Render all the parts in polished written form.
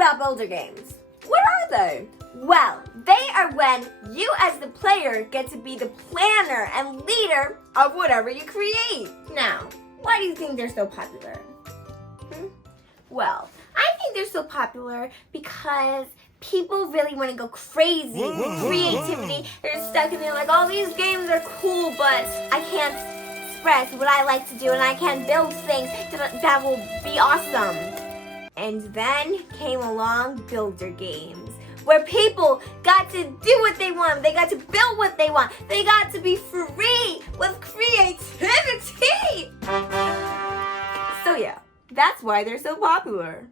about builder games. What are they? Well, they are when you as the player get to be the planner and leader of whatever you create. Now, why do you think they're so popular? Well, I think they're so popular because people really want to go crazy with creativity. They're stuck in there like, oh, these games are cool, but I can't express what I like to do and I can't build things that will be awesome. And then came along builder games, where people got to do what they want. They got to build what they want. They got to be free with creativity. So yeah, that's why they're so popular.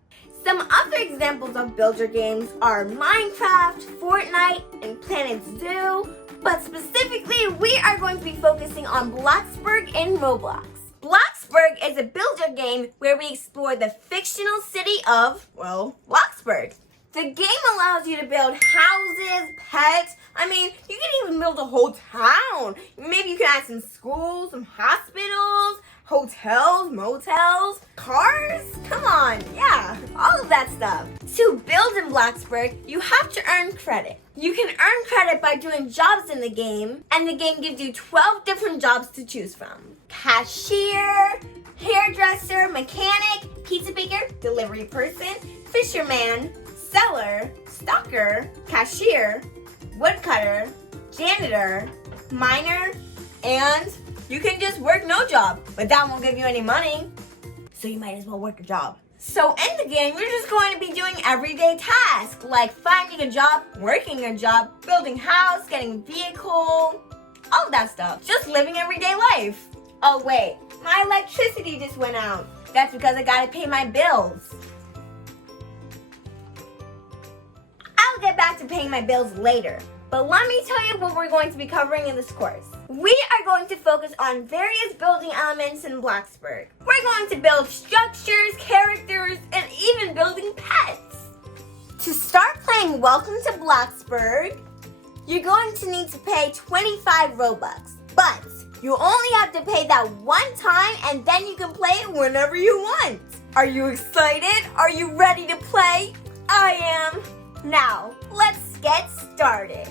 Some other examples of builder games are Minecraft, Fortnite, and Planet Zoo, but specifically we are going to be focusing on Bloxburg and Roblox. Bloxburg is a builder game where we explore the fictional city of, well, Bloxburg. The game allows you to build houses, pets. I mean, you can even build a whole town. Maybe you can add some schools, some hospitals, hotels, motels, cars. Come on, yeah, all of that stuff. To build in Bloxburg, you have to earn credit. You can earn credit by doing jobs in the game, and the game gives you 12 different jobs to choose from. Cashier, hairdresser, mechanic, pizza baker, delivery person, fisherman, seller, stocker, cashier, woodcutter, janitor, miner, and you can just work no job, but that won't give you any money, so you might as well work a job. So in the game, you're just going to be doing everyday tasks, like finding a job, working a job, building a house, getting a vehicle, all of that stuff. Just living everyday life. Oh wait, my electricity just went out. That's because I gotta pay my bills. I'll get back to paying my bills later, but let me tell you what we're going to be covering in this course. We are going to focus on various building elements in Bloxburg. We're going to build structures, characters, and even building pets. To start playing Welcome to Bloxburg, you're going to need to pay 25 Robux, but you only have to pay that one time and then you can play it whenever you want. Are you excited? Are you ready to play? I am. Now, let's get started.